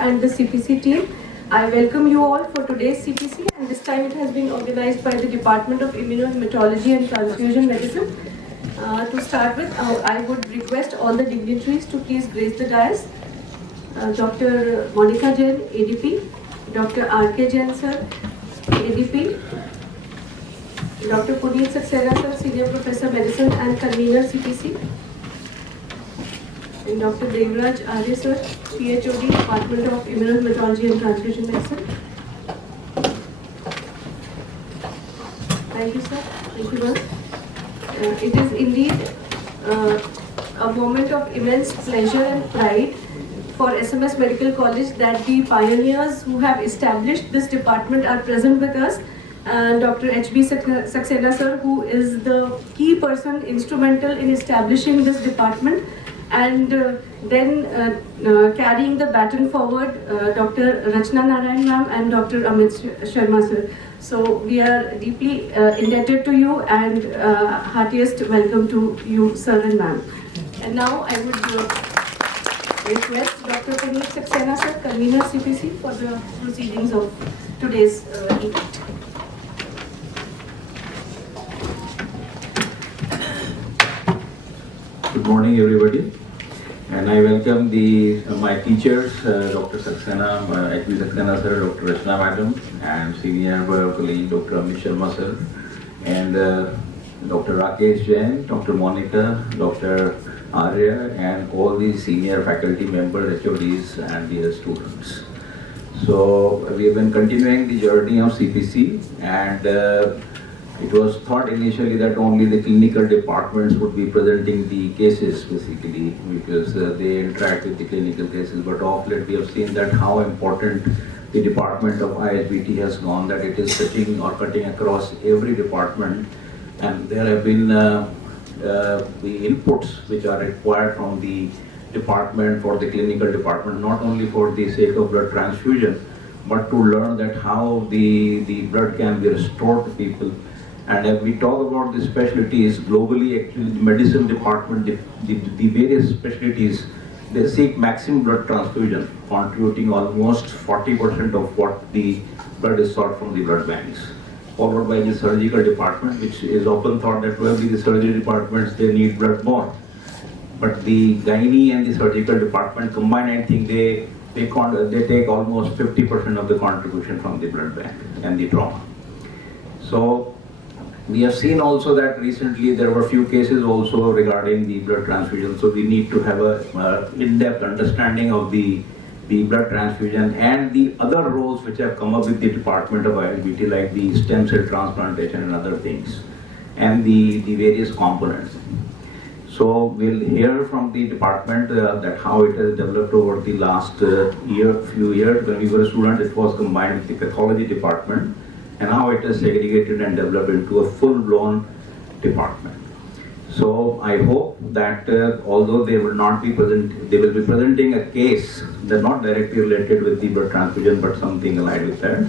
and the CPC team. I welcome you all for today's CPC, and this time it has been organized by the Department of Immunohematology and Transfusion Medicine. To start with, I would request all the dignitaries to please grace the dais. Dr. Monica Jain, ADP, Dr. R.K. Jain sir, ADP, Dr. Puneet Saxena sir, Senior Professor Medicine and Convenor CPC, and Dr. Devraj, Arya sir, PhD, Department of Immunohematology and Transfusion Medicine. Thank you sir, thank you all. It is indeed a moment of immense pleasure and pride for SMS Medical College that the pioneers who have established this department are present with us. Dr. H.B. Saxena sir, who is the key person instrumental in establishing this department, and then carrying the baton forward, Dr. Rachna Narayan ma'am and Dr. Amit Sharma sir. So we are deeply indebted to you, and heartiest welcome to you sir and ma'am. And now I would request Dr. Puneet Saxena sir, Convenor CPC, for the proceedings of today's event. Good morning, everybody, and I welcome my teachers, Dr. Saxena, H.B. Saxena sir, Dr. Rachna madam, and senior colleague Dr. Amit Sharma sir, and Dr. Rakesh Jain, Dr. Monica, Dr. Arya, and all the senior faculty members, HODs, and their students. So we have been continuing the journey of CPC, and it was thought initially that only the clinical departments would be presenting the cases, basically, because they interact with the clinical cases. But of late we have seen that how important the department of IHBT has gone, that it is touching or cutting across every department, and there have been the inputs which are required from the department for the clinical department, not only for the sake of blood transfusion, but to learn that how the blood can be restored to people. And if we talk about the specialties globally, actually the medicine department, the various specialties, they seek maximum blood transfusion, contributing almost 40% of what the blood is sought from the blood banks, followed by the surgical department, which is often thought that probably the surgery departments, they need blood more. But the gynae and the surgical department combined, I think they take almost 50% of the contribution from the blood bank and the trauma. So we have seen also that recently there were few cases also regarding the blood transfusion. So we need to have a in-depth understanding of the blood transfusion and the other roles which have come up with the department of IHBT, like the stem cell transplantation and other things, and the various components. So we'll hear from the department that how it has developed over the last few years. When we were a student, it was combined with the pathology department, and now it is segregated and developed into a full-blown department. So I hope that although they will not be present, they will be presenting a case that not directly related with the blood transfusion, but something allied with that.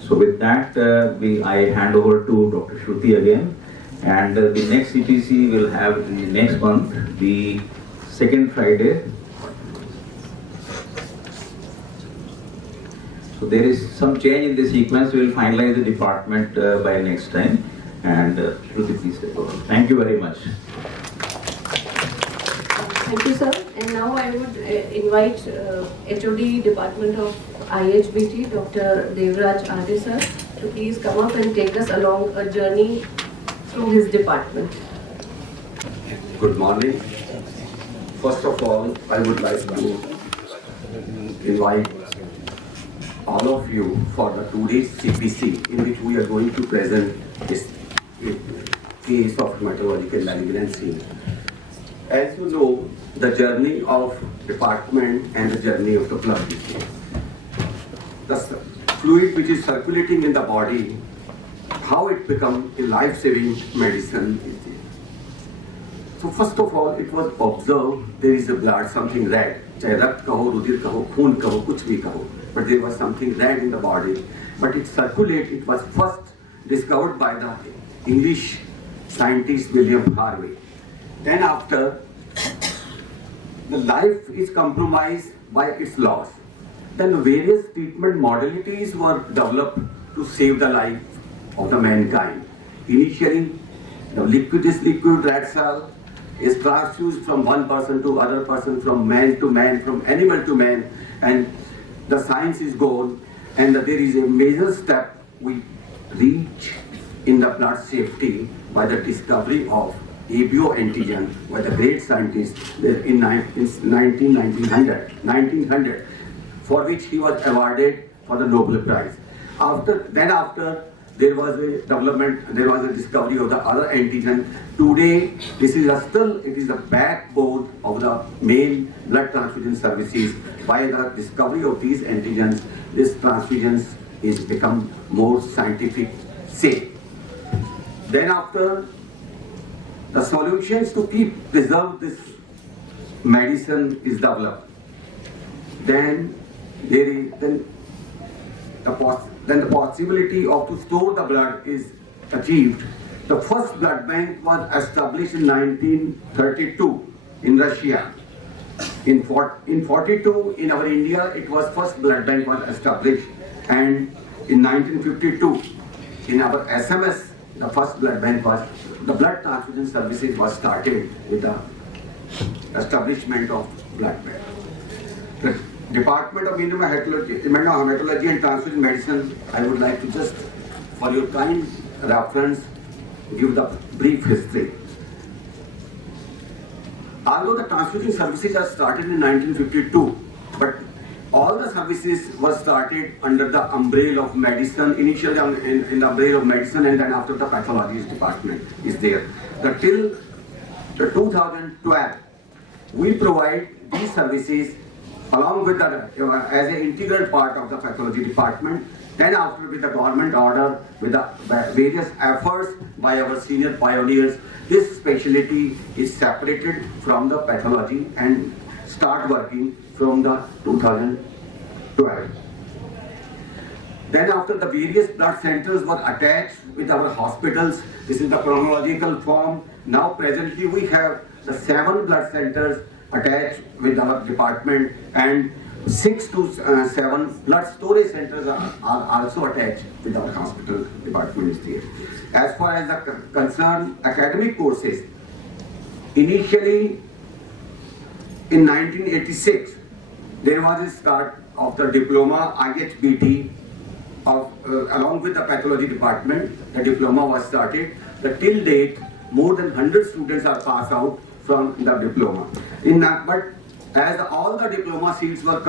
So with that, I hand over to Dr. Shruti again, and the next CPC will have the next month, the second Friday. So there is some change in the sequence. We will finalize the department by next time. And Shruti, please take over. Thank you very much. Thank you, sir. And now I would invite HOD Department of IHBT, Dr. Devraj Arya sir, to please come up and take us along a journey through his department. Good morning. First of all, I would like to invite all of you for the today's CPC, in which we are going to present this case of hematological malignancy. As you know, the journey of department and the journey of the blood disease. The fluid which is circulating in the body, how it becomes a life-saving medicine. So first of all, it was observed there is a blood, something red, chahe rakt kaho, rudir kaho, khoon kaho, kuch bhi kaho, but there was something red in the body. But it circulated, it was first discovered by the English scientist William Harvey. Then after, the life is compromised by its loss. then various treatment modalities were developed to save the life of the mankind. Initially, this liquid red cell is transfused from one person to other person, from man to man, from animal to man, and the science is gone, and there is a major step we reach in the blood safety by the discovery of ABO antigen by the great scientist in 1900, for which he was awarded for the Nobel Prize. After there was a development, there was a discovery of the other antigen. Today, this is it is the backbone of the main blood transfusion services. By the discovery of these antigens, this transfusions is become more scientific safe. Then after, the solutions to preserve this medicine is developed. Then the possibility of to store the blood is achieved. The first blood bank was established in 1932 in Russia. In 42 in our India, it was first blood bank was established, and in 1952 in our SMS, the first blood bank was, the blood transfusion services was started with the establishment of blood bank. The Department of Immunohematology and Transfusion Medicine, I would like to just, for your kind reference, give the brief history. Although the transfusion services are started in 1952, but all the services were started under the umbrella of medicine, initially in the umbrella of medicine, and then after the pathology department is there. Till the 2012, we provide these services along with the, as an integral part of the pathology department. Then after, with the government order, with the various efforts by our senior pioneers, this specialty is separated from the pathology and start working from the 2012. Then after, the various blood centers were attached with our hospitals. This is the chronological form. Now presently we have the 7 blood centers attached with our department, and 6 to 7 blood storage centers are also attached with our hospital department here. As far as the concern academic courses, initially in 1986, there was a start of the diploma IHBT along with the pathology department. The diploma was started. Till date, more than 100 students are passed out from the diploma. But as all the diploma seats were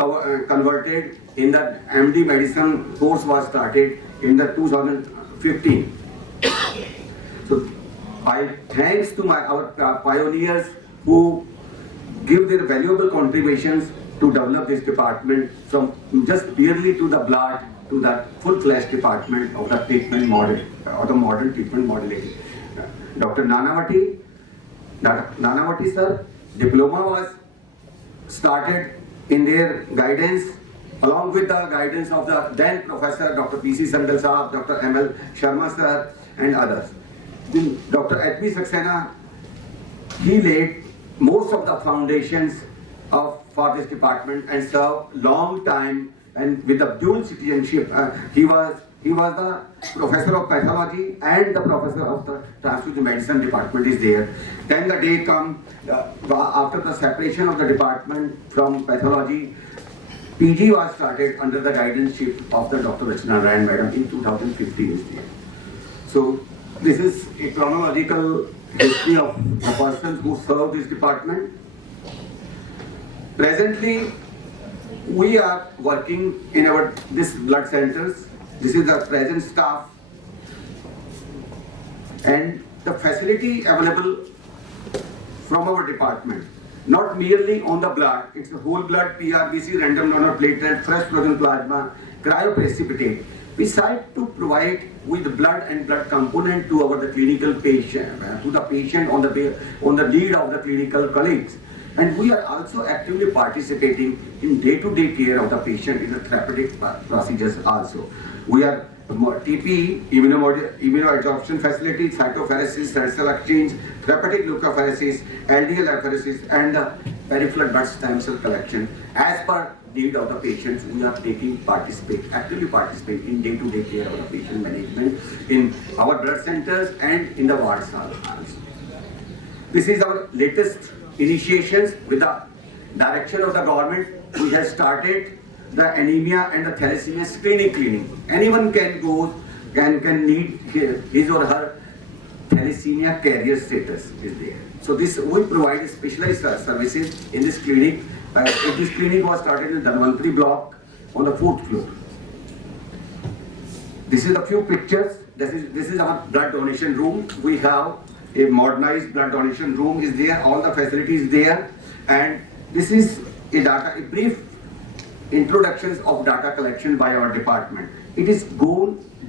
converted in the MD medicine course was started in the 2015. So I thanks to our pioneers who give their valuable contributions to develop this department from just barely to the blood to the full-fledged department of the treatment model or the modern treatment modality. Dr. Nanavati sir, diploma was started in their guidance along with the guidance of the then Professor Dr. P.C. Sandal Saab, Dr. M.L. Sharma sir and others. Then Dr. H.B. Saxena, he laid most of the foundations for this department and served long time, and with the dual citizenship. He was the professor of pathology and the professor of the transfusion medicine department is there. Then the day come after the separation of the department from pathology, PG was started under the guidance of the Dr. Rachna Ryan madam in 2015 is there. So this is a chronological history of the persons who served this department. Presently, we are working in this blood centers. This is the present staff, and the facility available from our department, not merely on the blood, it's a whole blood, PRBC, random donor platelet, fresh frozen plasma, cryoprecipitate. We decide to provide with blood and blood component to the clinical patient, to the patient on the lead of the clinical colleagues. And we are also actively participating in day-to-day care of the patient in the therapeutic procedures also. We are TPE, immunoadsorption facility, cytopheresis, cell exchange, therapeutic leukapheresis, LDL apheresis, and the peripheral blood stem cell collection as per need of the patients, we are actively participate in day-to-day care of the patient management in our blood centers and in the wards also. This is our latest initiations with the direction of the government. We have started the anemia and the thalassemia screening clinic. Anyone can go, can need his or her thalassemia carrier status is there. So this we provide specialized services in this clinic. This clinic was started in Dhanvantri block on the 4th floor. This is a few pictures. This is our blood donation room. We have a modernized blood donation room is there. All the facilities there, and this is a brief introductions of data collection by our department. It is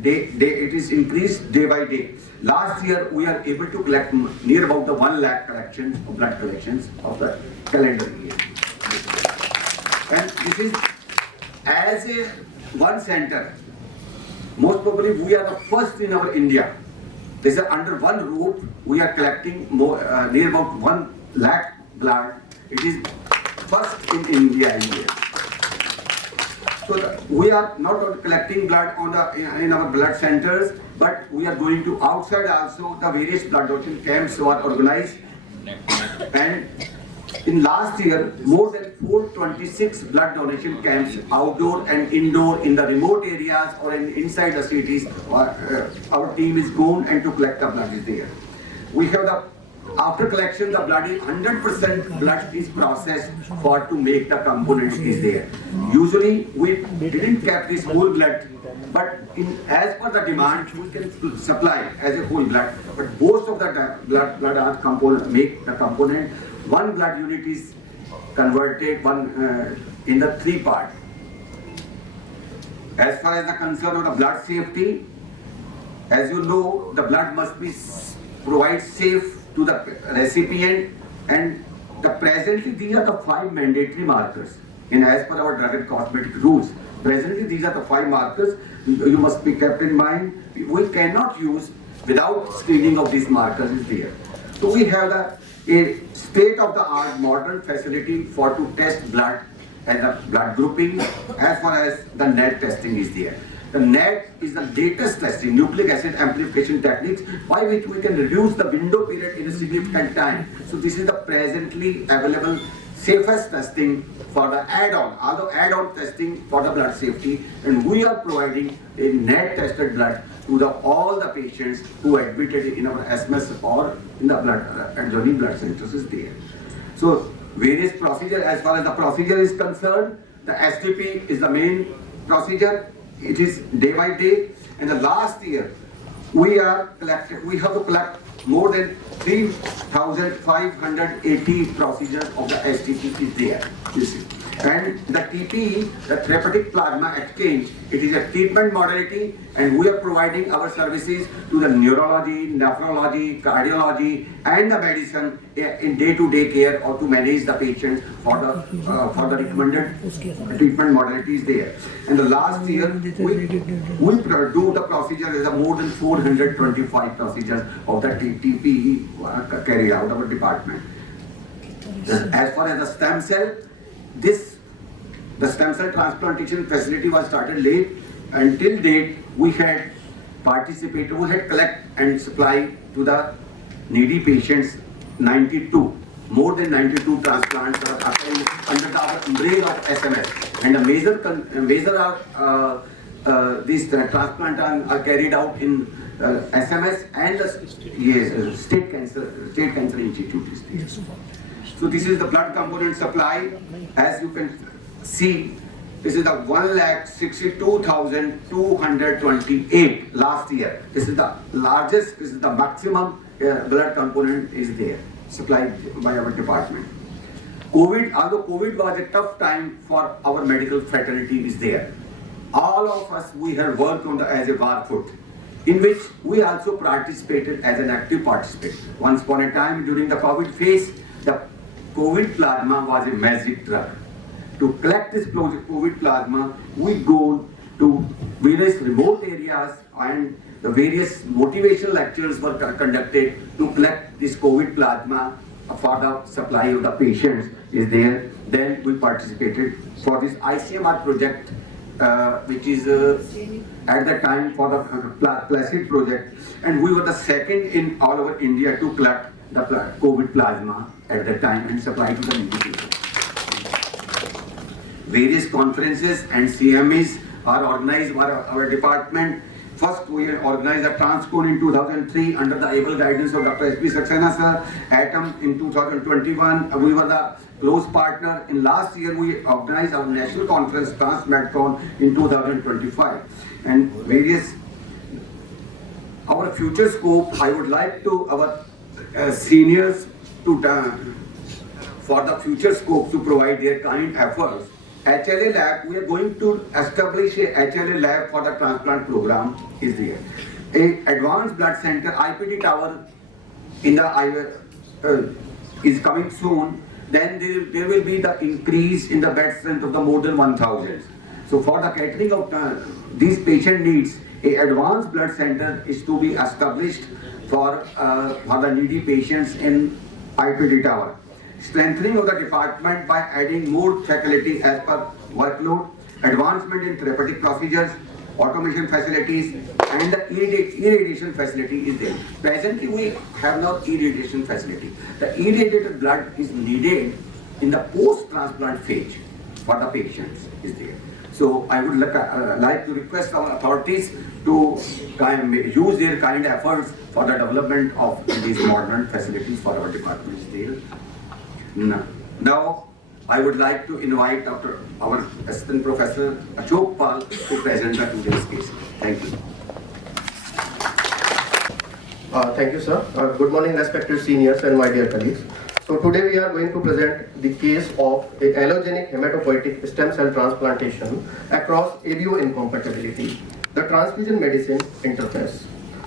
it is increased day by day. Last year we are able to collect near about the 1 lakh collections of blood collections of the calendar year. And this is as a one center. Most probably we are the first in our India. This is under one roof. We are collecting near about 1 lakh blood. It is first in India. So we are not only collecting blood in our blood centers, but we are going to outside also. The various blood donation camps were organized, and in last year more than 426 blood donation camps, outdoor and indoor, in the remote areas or inside the cities. Our team is gone and to collect the blood is there. We have after collection, the blood is 100% blood is processed to make the components is there. Usually we didn't keep this whole blood, but as per the demand we can supply as a whole blood. But most of the blood are make the component. One blood unit is converted in the 3 parts. As far as the concern of the blood safety, as you know, the blood must be provided safe to the recipient, and presently these are the 5 mandatory markers as per our drug and cosmetic rules. Presently these are the 5 markers you must be kept in mind. We cannot use without screening of these markers is there. So we have a state-of-the-art modern facility to test blood and the blood grouping, as far as the NAT testing is there. The NAT is the latest testing, nucleic acid amplification techniques, by which we can reduce the window period in a significant time. So this is the presently available safest testing for the add-on, although add-on testing for the blood safety, and we are providing a NAT tested blood to all the patients who are admitted in our SMS or in the adjoining blood centers is there. So various procedure, as far as the procedure is concerned, the SDP is the main procedure. It is day by day, and the last year we have to collect more than 3,580 procedures of the SDP is there. You see. And the TPE, the therapeutic plasma exchange, it is a treatment modality, and we are providing our services to the neurology, nephrology, cardiology, and the medicine in day-to-day care or to manage the patients for the recommended treatment modalities there. And the last year we do the procedure is more than 425 procedures of the TPE carried out our department. As far as the stem cell, the stem cell transplantation facility was started late, and till date we had participated, we had collect and supply to the needy patients 92. More than 92 transplants are occurring under the umbrella of SMS, and a major these transplants are carried out in SMS and the state cancer institute. So this is the blood component supply. As you can see, this is the 1,62,228 last year. This is the largest, this is the maximum blood component is there, supplied by our department. Although COVID was a tough time for our medical fraternity is there. All of us, we have worked on as a war foot, in which we also participated as an active participant. Once upon a time during the COVID phase, the COVID plasma was a magic drug. To collect this COVID plasma, we go to various remote areas, and the various motivational lectures were conducted to collect this COVID plasma for the supply of the patients is there. Then we participated for this ICMR project, which is at the time for the Placid project, and we were the second in all over India to collect the COVID plasma at that time and supply to the needy patients. Various conferences and CMEs are organized by our department. First, we organized a TransCon in 2003 under the able guidance of Dr. S.P. Saxena sir. ATOM in 2021, we were the close partner. In last year, we organized our national conference, TransMedCon, in 2025. And various, our future scope, I would like to, our seniors to, for the future scope to provide their kind efforts. HLA lab, we are going to establish a HLA lab for the transplant program is there. A advanced blood center, IPD tower in the is coming soon. Then there will be the increase in the bed strength of the more than 1,000. So for the catering of these patient needs, a advanced blood center is to be established for the needy patients in IPD tower. Strengthening of the department by adding more faculty as per workload, advancement in therapeutic procedures, automation facilities, and the irradiation facility is there. Presently, we have no irradiation facility. The irradiated blood is needed in the post-transplant phase for the patients is there. So I would like to request our authorities to use their kind efforts for the development of these modern facilities for our department is there. Now, I would like to invite our assistant professor Ashok Pal to present the today's case. Thank you. Thank you, sir. Good morning, respected seniors and my dear colleagues. So today we are going to present the case of a allogenic hematopoietic stem cell transplantation across ABO incompatibility, the transfusion medicine interface.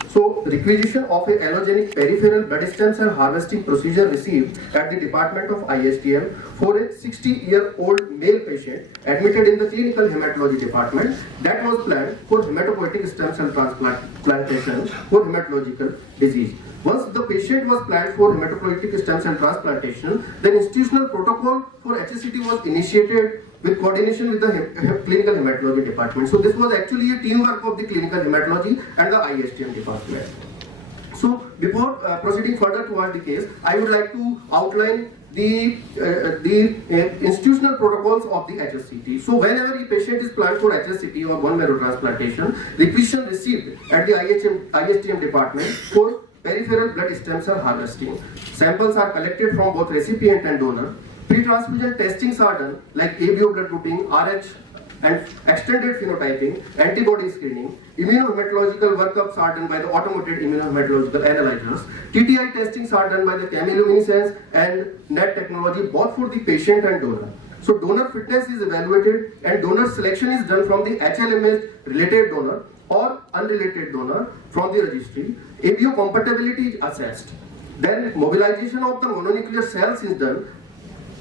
So, requisition of a allogenic peripheral blood stem cell harvesting procedure received at the Department of IHTM for a 60-year-old male patient admitted in the clinical hematology department that was planned for hematopoietic stem cell transplantation for hematological disease. Once the patient was planned for hematopoietic stem cell transplantation, the institutional protocol for HSCT was initiated with coordination with the clinical hematology department. So this was actually a teamwork of the clinical hematology and the IHTM department. So before proceeding further towards the case, I would like to outline the institutional protocols of the HSCT. So whenever a patient is planned for HSCT or bone marrow transplantation, requisition received at the IHTM department for peripheral blood stem cell harvesting. Samples are collected from both recipient and donor. Pre-transfusion testings are done like ABO blood grouping, RH and extended phenotyping, antibody screening. Immunohematological workups are done by the automated immunohematological analyzers. TTI testings are done by the chemiluminescence and NET technology both for the patient and donor. So donor fitness is evaluated and donor selection is done from the HLMS related donor or unrelated donor from the registry. ABO compatibility is assessed. Then mobilization of the mononuclear cells is done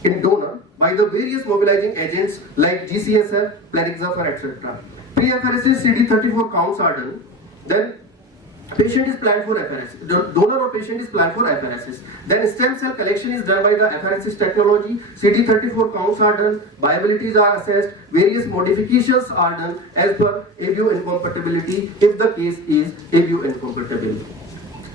in donor by the various mobilizing agents like GCSF, Plerixafor, etc. Pre-FRSS CD34 counts are done. Then patient is planned for FRSS. The donor or patient is planned for FRSS. Then stem cell collection is done by the FRSS technology. CD34 counts are done. Viabilities are assessed. Various modifications are done as per ABO incompatibility if the case is ABO incompatible.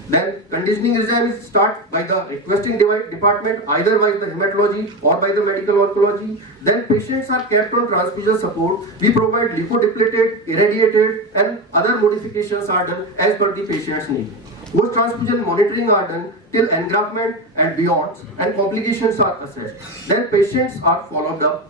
Then conditioning exam is start by the requesting department either by the hematology or by the medical oncology. Then patients are kept on transfusion support. We provide lipodepleted, irradiated and other modifications are done as per the patient's need. Post transfusion monitoring are done till engraftment and beyond and complications are assessed. Then patients are followed up.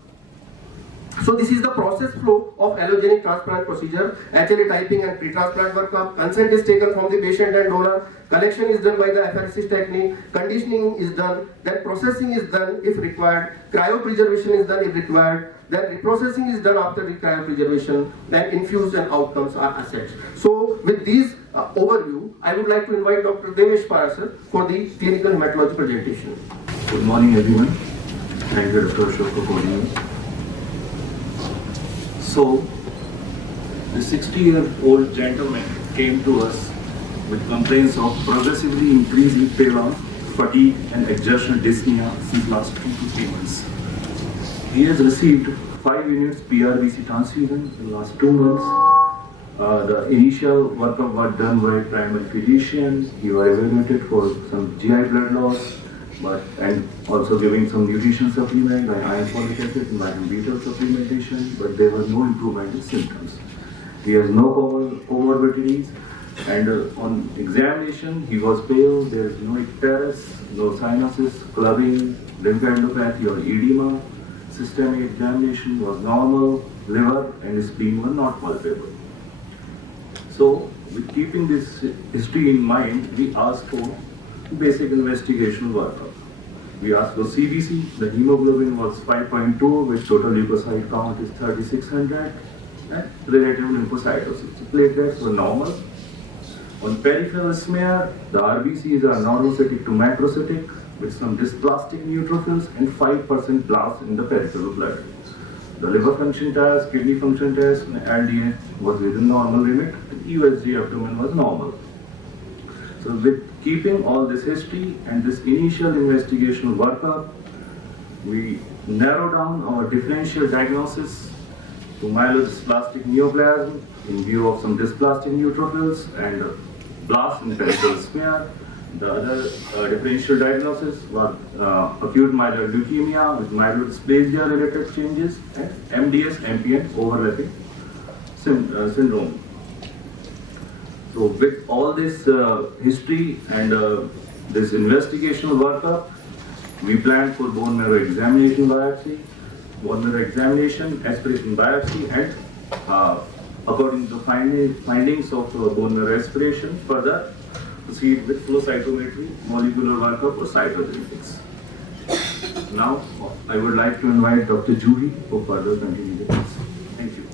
So this is the process flow of allogenic transplant procedure. HLA typing and pre-transplant workup. Consent is taken from the patient and donor. Collection is done by the FRSS technique. Conditioning is done. Then processing is done if required. Cryopreservation is done if required. Then reprocessing is done after the cryopreservation. Then infused and outcomes are assessed. So with these overview, I would like to invite Dr. Devraj sir for the clinical hematology presentation. Good morning, everyone. Thank you, Dr. Ashok, for calling us. So, the 60-year-old gentleman came to us with complaints of progressively increased lip payload fatigue and exertional dyspnea since last 2 to 3 months. He has received 5 units PRBC transfusion in the last 2 months. The initial workup was done by primary physician. He was evaluated for some GI blood loss, and also giving some nutrition supplement like iron folic acid and vitamin B12 supplementation, but there was no improvement in symptoms. He has no comorbidities, and on examination he was pale. There is no icterus, no sinuses, clubbing, lymphadenopathy or edema. Systemic examination was normal. Liver and spleen were not palpable. So, with keeping this history in mind, we asked for basic investigational workup. We asked for CPC. The hemoglobin was 5.2, with total leukocyte count is 3600, and relative lymphocytosis. The platelets were normal. On peripheral smear, the RBCs are normocytic to macrocytic, with some dysplastic neutrophils and 5% blasts in the peripheral blood. The liver function test, kidney function test, and LDA was within normal limit. USG abdomen was normal. So with keeping all this history and this initial investigational workup, we narrow down our differential diagnosis to myelodysplastic neoplasm in view of some dysplastic neutrophils and blast in peripheral smear. The other differential diagnosis was acute myeloid leukemia with myelodysplasia related changes and MDS MPN overlapping syndrome. So with all this history and this investigational workup, we planned for bone marrow examination biopsy, bone marrow examination, aspiration biopsy, and according to the findings of bone marrow aspiration, further proceed with flow cytometry, molecular workup, or cytogenetics. Now, I would like to invite Dr. Juhi for further continuation. Thank you.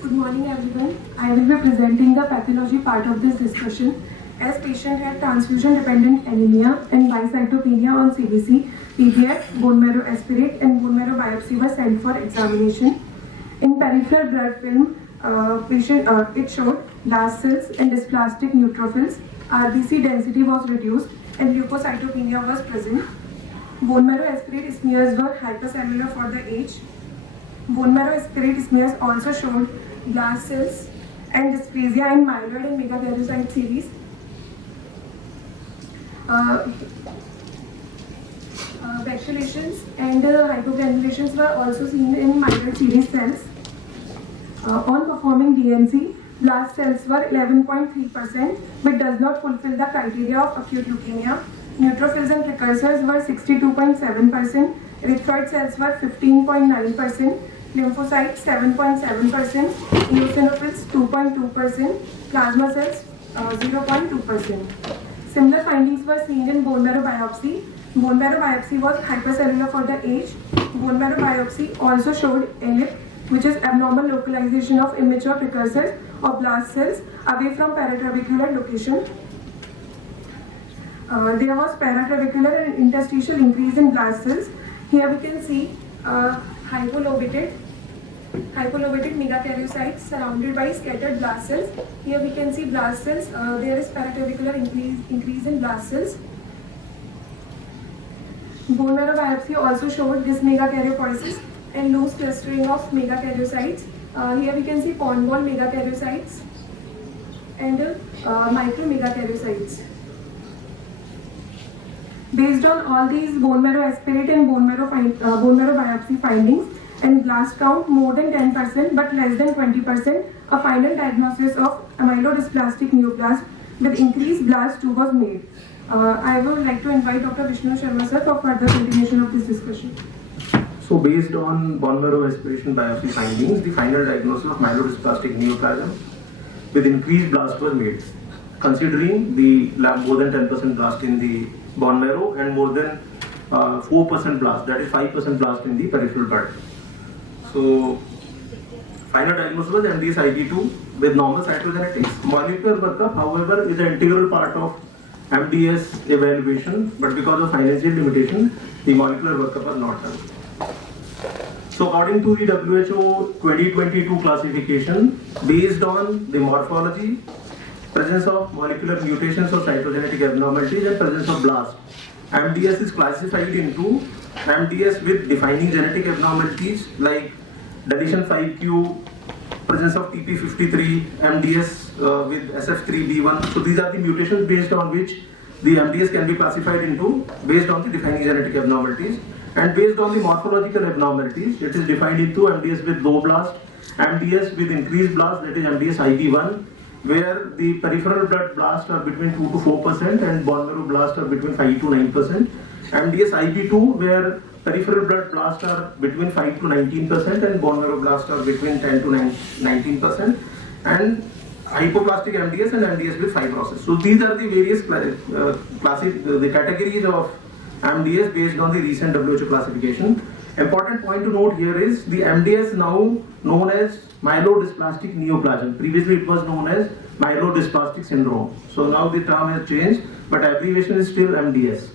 Good morning everyone. I will be presenting the pathology part of this discussion. As patient had transfusion-dependent anemia and bicytopenia on CPC, PDF, bone marrow aspirate and bone marrow biopsy was sent for examination. In peripheral blood film, it showed blast cells and dysplastic neutrophils. RBC density was reduced and leukocytopenia was present. Bone marrow aspirate smears were hypercellular for the age. Bone marrow aspirate smears also showed blast cells and dysplasia in myeloid and megakaryocyte series. Vacculations and hypogranulations were also seen in myeloid series cells. On performing DNC, blast cells were 11.3%, which does not fulfill the criteria of acute leukemia. Neutrophils and precursors were 62.7%, erythroid cells were 15.9%, lymphocytes 7.7%, eosinophils 2.2%, plasma cells 0.2%. Similar findings were seen in bone marrow biopsy. Bone marrow biopsy was hypercellular for the age. Bone marrow biopsy also showed ELIP, which is abnormal localization of immature precursors or blast cells away from paratrabecular location. There was paratrabecular and interstitial increase in blast cells. Here we can see hypolobated megakaryocytes surrounded by scattered blast cells. Here we can see blast cells. There is paratrabecular increase in blast cells. Bone marrow biopsy also showed this megakaryopoiesis and loose clustering of megakaryocytes. Here we can see pond ball megakaryocytes and micromegakaryocytes. Based on all these bone marrow aspirate and bone marrow biopsy findings and blast count more than 10% but less than 20%, a final diagnosis of myelodysplastic neoplasm with increased blast 2 was made. I would like to invite Dr. Vishnu Sharma sir for further continuation of this discussion. So based on bone marrow aspiration biopsy findings, the final diagnosis of myelodysplastic neoplasm with increased blast was made, considering the more than 10% blast in the bone marrow and more than 4% blast, that is 5% blast in the peripheral blood. So final diagnosis was MDS IG2 with normal cytogenetics. Molecular workup, however, is an integral part of MDS evaluation, but because of financial limitation, the molecular workup was not done. So according to the WHO 2022 classification, based on the morphology, presence of molecular mutations or cytogenetic abnormalities and presence of blast, MDS is classified into MDS with defining genetic abnormalities like deletion 5q, presence of TP53, MDS with SF3B1. So these are the mutations based on which the MDS can be classified into based on the defining genetic abnormalities. And based on the morphological abnormalities, it is defined into MDS with low blast, MDS with increased blast, that is MDS IB1, where the peripheral blood blasts are between 2 to 4% and bone marrow blasts are between 5 to 9%. MDS IB2, where peripheral blood blasts are between 5 to 19% and bone marrow blasts are between 10 to 19%. And hypoplastic MDS and MDS with fibrosis. So these are the various the categories of MDS based on the recent WHO classification. Important point to note here is the MDS now known as myelodysplastic neoplasm. Previously it was known as myelodysplastic syndrome. So now the term has changed, but abbreviation is still MDS.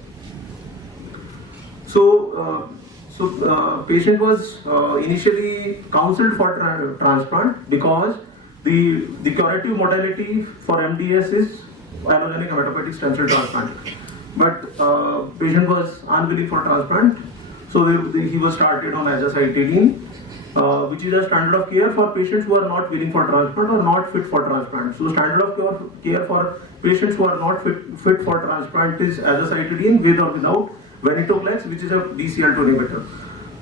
So patient was initially counseled for transplant because the curative modality for MDS is allogenic hematopoietic stem cell transplant. But patient was unwilling for transplant, so he was started on azacitidine, which is a standard of care for patients who are not willing for transplant or not fit for transplant. So standard of care for patients who are not fit for transplant is azacitidine with or without venetoclax, which is a BCL2 inhibitor.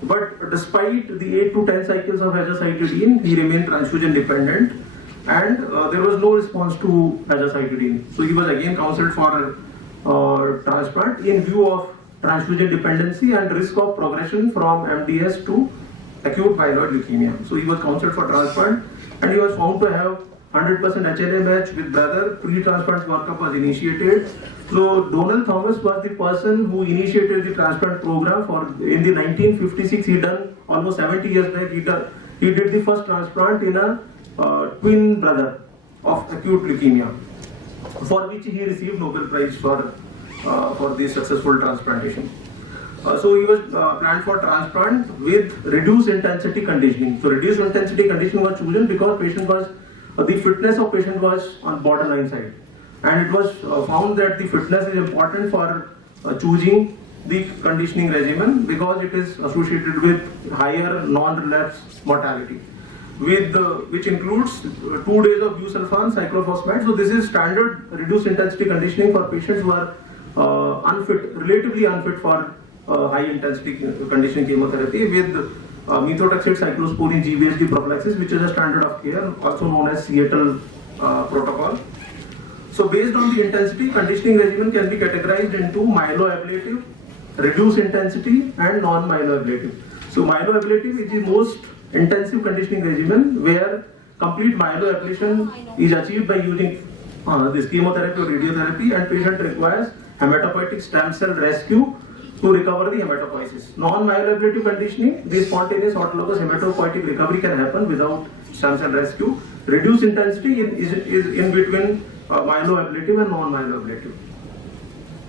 But despite the 8 to 10 cycles of azacitidine, he remained transfusion dependent, and there was no response to azacitidine. So he was again counseled for transplant in view of transfusion dependency and risk of progression from MDS to acute myeloid leukemia. So he was counseled for transplant, and he was found to have 100% HLA match with brother. Pre-transplant workup was initiated. So Donald Thomas was the person who initiated the transplant program. In the 1956, he done almost 70 years back. He did the first transplant in a twin brother of acute leukemia, for which he received Nobel Prize for the successful transplantation. So he was planned for transplant with reduced intensity conditioning. So reduced intensity conditioning was chosen because the fitness of patient was on borderline side, and it was found that the fitness is important for choosing the conditioning regimen because it is associated with higher non-relapse mortality, which includes 2 days of busulfan, cyclophosphamide. So this is standard reduced intensity conditioning for patients who are relatively unfit for high intensity conditioning chemotherapy with methotrexate cyclosporine GVHD prophylaxis, which is a standard of care, also known as Seattle protocol. So based on the intensity, conditioning regimen can be categorized into myeloablative, reduced intensity, and non-myeloablative. So myeloablative is the most intensive conditioning regimen where complete myeloablation is achieved by using this chemotherapy or radiotherapy, and patient requires hematopoietic stem cell rescue to recover the hematopoiesis. Non-myeloablative conditioning, the spontaneous autologous hematopoietic recovery can happen without stem cell rescue. Reduced intensity is in between myeloablative and non-myeloablative.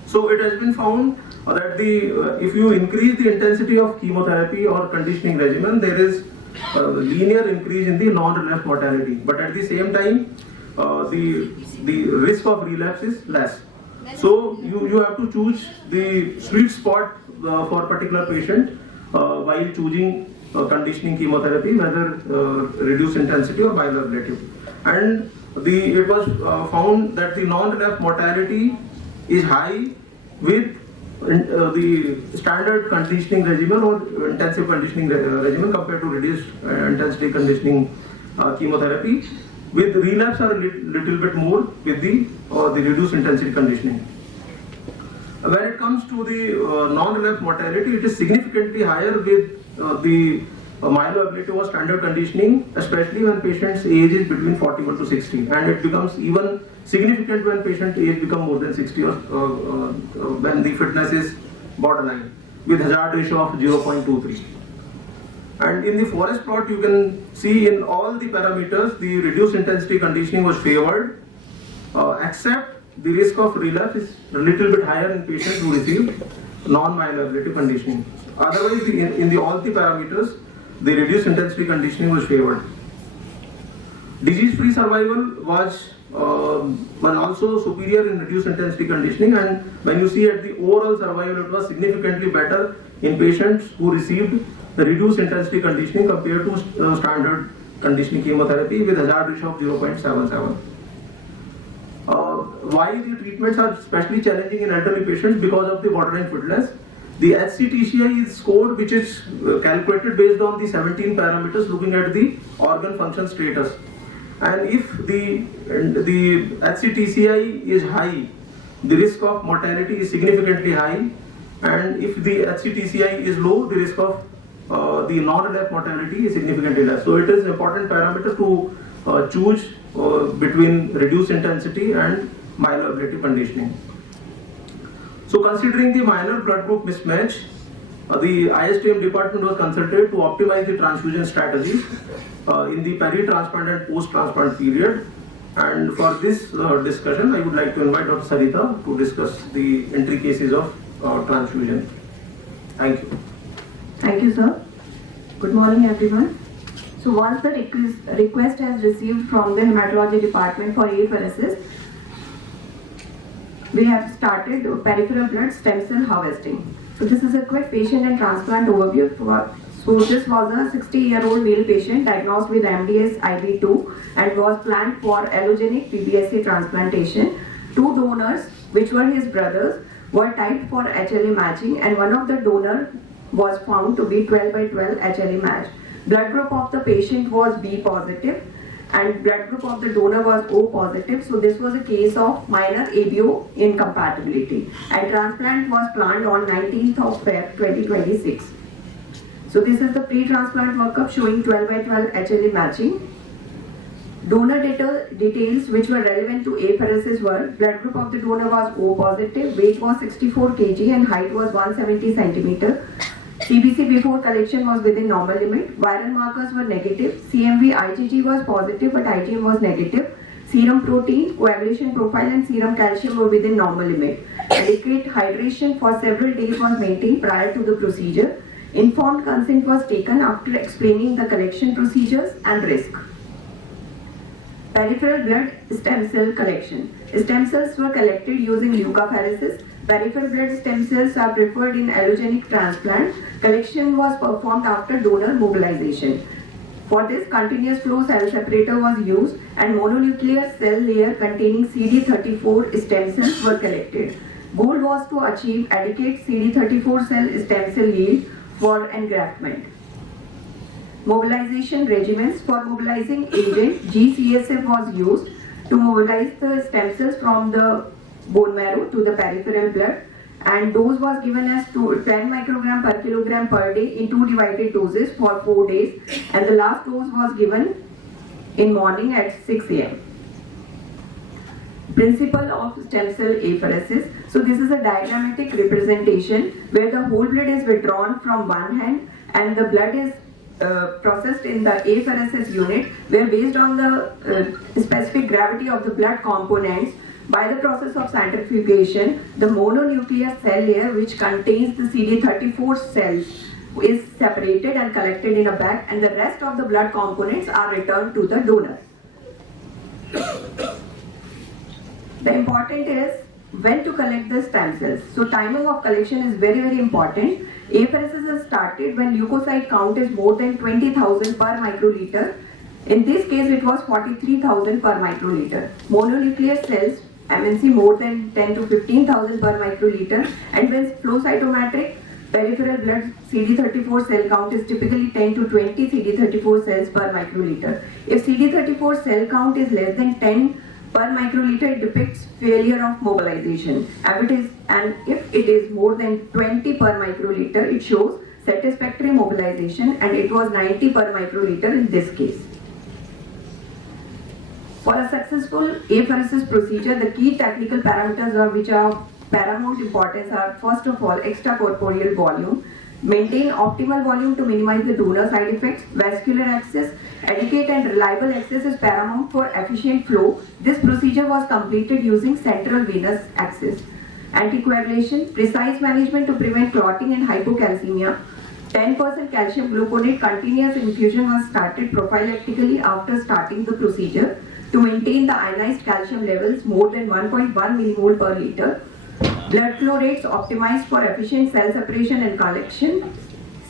So it has been found that if you increase the intensity of chemotherapy or conditioning regimen, there is a linear increase in the non-relapse mortality. But at the same time, the risk of relapse is less. So you have to choose the sweet spot for a particular patient while choosing conditioning chemotherapy, whether reduced intensity or myeloablative. And it was found that the non-relapse mortality is high with the standard conditioning regimen or intensive conditioning regimen compared to reduced intensity conditioning chemotherapy. With relapse are a little bit more with the reduced intensity conditioning. When it comes to the non-relapse mortality, it is significantly higher with the myeloablative or standard conditioning, especially when patient's age is between 41 to 60, and it becomes even significant when patient age becomes more than 60 or when the fitness is borderline with hazard ratio of 0.23. And in the forest plot, you can see in all the parameters, the reduced intensity conditioning was favored, except the risk of relapse is a little bit higher in patients who received non-myeloablative conditioning. Otherwise, in all the parameters, the reduced intensity conditioning was favored. Disease-free survival was also superior in reduced intensity conditioning, and when you see at the overall survival, it was significantly better in patients who received the reduced intensity conditioning compared to standard conditioning chemotherapy with hazard ratio of 0.77. Why the treatments are especially challenging in elderly patients? Because of the borderline fitness. The HCTCI is scored, which is calculated based on the 17 parameters looking at the organ function status. And if the HCTCI is high, the risk of mortality is significantly high. And if the HCTCI is low, the risk of the non-death mortality is significantly less. So it is an important parameter to choose between reduced intensity and myeloablative conditioning. So considering the minor blood group mismatch, the IHTM department was consulted to optimize the transfusion strategies in the peri-transplant and post-transplant period. And for this discussion, I would like to invite Dr. Sarita to discuss the intricacies of transfusion. Thank you. Thank you, sir. Good morning, everyone. So once the request has received from the hematology department for apheresis, we have started peripheral blood stem cell harvesting. So this is a quick patient and transplant overview. So this was a 60-year-old male patient diagnosed with MDS IB2 and was planned for allogenic PBSA transplantation. Two donors, which were his brothers, were typed for HLA matching, and one of the donor was found to be 12/12 HLA match. Blood group of the patient was B positive and blood group of the donor was O positive. So this was a case of minor ABO incompatibility, and transplant was planned on 19th of Feb 2026. So this is the pre-transplant workup showing 12/12 HLA matching. Donor details which were relevant to apheresis were: blood group of the donor was O positive, weight was 64 kg and height was 170 cm. CPC before collection was within normal limit. Viral markers were negative. CMV IgG was positive but IgM was negative. Serum protein, coagulation profile and serum calcium were within normal limit. Adequate hydration for several days was maintained prior to the procedure. Informed consent was taken after explaining the collection procedures and risk. Peripheral blood stem cell collection. Stem cells were collected using leukapheresis. Peripheral blood stem cells are preferred in allogenic transplant. Collection was performed after donor mobilization. For this, continuous flow cell separator was used and mononuclear cell layer containing CD34 stem cells were collected. Goal was to achieve adequate CD34 cell stem cell yield for engraftment. Mobilization regimens. For mobilizing agent, GCSF was used to mobilize the stem cells from the bone marrow to the peripheral blood, and dose was given as 10 microgram per kilogram per day in 2 divided doses for 4 days, and the last dose was given in morning at 6 a.m. Principle of stem cell apheresis. So this is a diagrammatic representation where the whole blood is withdrawn from one hand and the blood is processed in the apheresis unit, where based on the specific gravity of the blood components, by the process of centrifugation, the mononuclear cell layer which contains the CD34 cells is separated and collected in a bag, and the rest of the blood components are returned to the donor. The important is when to collect the stem cells. So timing of collection is very, very important. Apheresis is started when leukocyte count is more than 20,000 per microliter. In this case, it was 43,000 per microliter. Mononuclear cells, MNC, more than 10 to 15,000 per microliter. And when flow cytometric, peripheral blood CD34 cell count is typically 10 to 20 CD34 cells per microliter. If CD34 cell count is less than 10 per microliter, it depicts failure of mobilization. And if it is more than 20 per microliter, it shows satisfactory mobilization, and it was 90 per microliter in this case. For a successful apheresis procedure, the key technical parameters which are of paramount importance are, first of all, extracorporeal volume. Maintain optimal volume to minimize the donor side effects. Vascular access. Adequate and reliable access is paramount for efficient flow. This procedure was completed using central venous access. Anticoagulation. Precise management to prevent clotting and hypocalcemia. 10% calcium gluconate continuous infusion was started prophylactically after starting the procedure to maintain the ionized calcium levels more than 1.1 millimole per liter. Blood flow rates optimized for efficient cell separation and collection.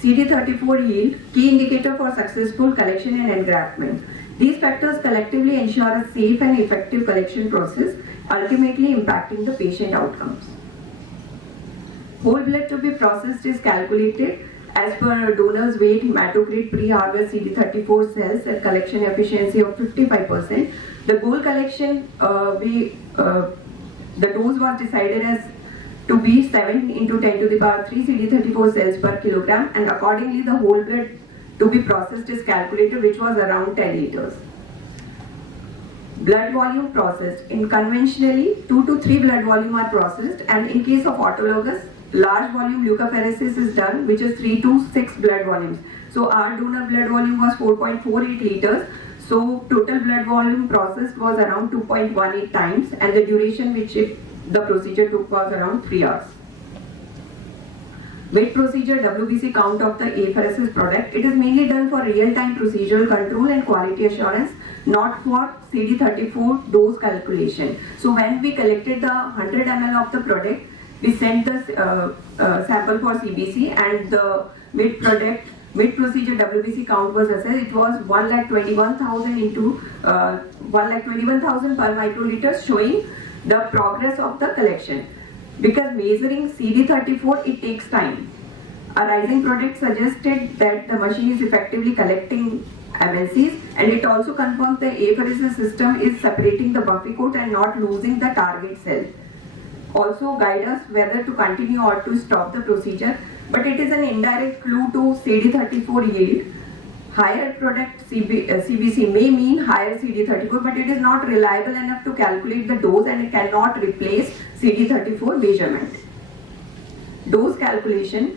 CD34 yield, key indicator for successful collection and engraftment. These factors collectively ensure a safe and effective collection process, ultimately impacting the patient outcomes. Whole blood to be processed is calculated as per donor's weight, hematocrit, pre-harvest CD34 cells and collection efficiency of 55%. The goal collection, the dose was decided as to be 7 into 10 to the power 3 CD34 cells per kilogram, and accordingly the whole blood to be processed is calculated, which was around 10 liters. Blood volume processed. In conventionally, 2 to 3 blood volume are processed, and in case of autologous, large volume leukapheresis is done, which is 3 to 6 blood volumes. So our donor blood volume was 4.48 liters. So total blood volume processed was around 2.18 times, and the duration which the procedure took was around 3 hours. With procedure WBC count of the apheresis product, it is mainly done for real-time procedural control and quality assurance, not for CD34 dose calculation. So when we collected the 100 ml of the product, we sent the sample for CBC, and the mid-procedure WBC count was assessed. It was 1,21,000 into 1,21,000 per microliter, showing the progress of the collection. Because measuring CD34, it takes time. A rising product suggested that the machine is effectively collecting MLCs, and it also confirms the apheresis system is separating the buffy coat and not losing the target cell. Also guide us whether to continue or to stop the procedure, but it is an indirect clue to CD34 yield. Higher product CBC may mean higher CD34, but it is not reliable enough to calculate the dose, and it cannot replace CD34 measurement. Dose calculation.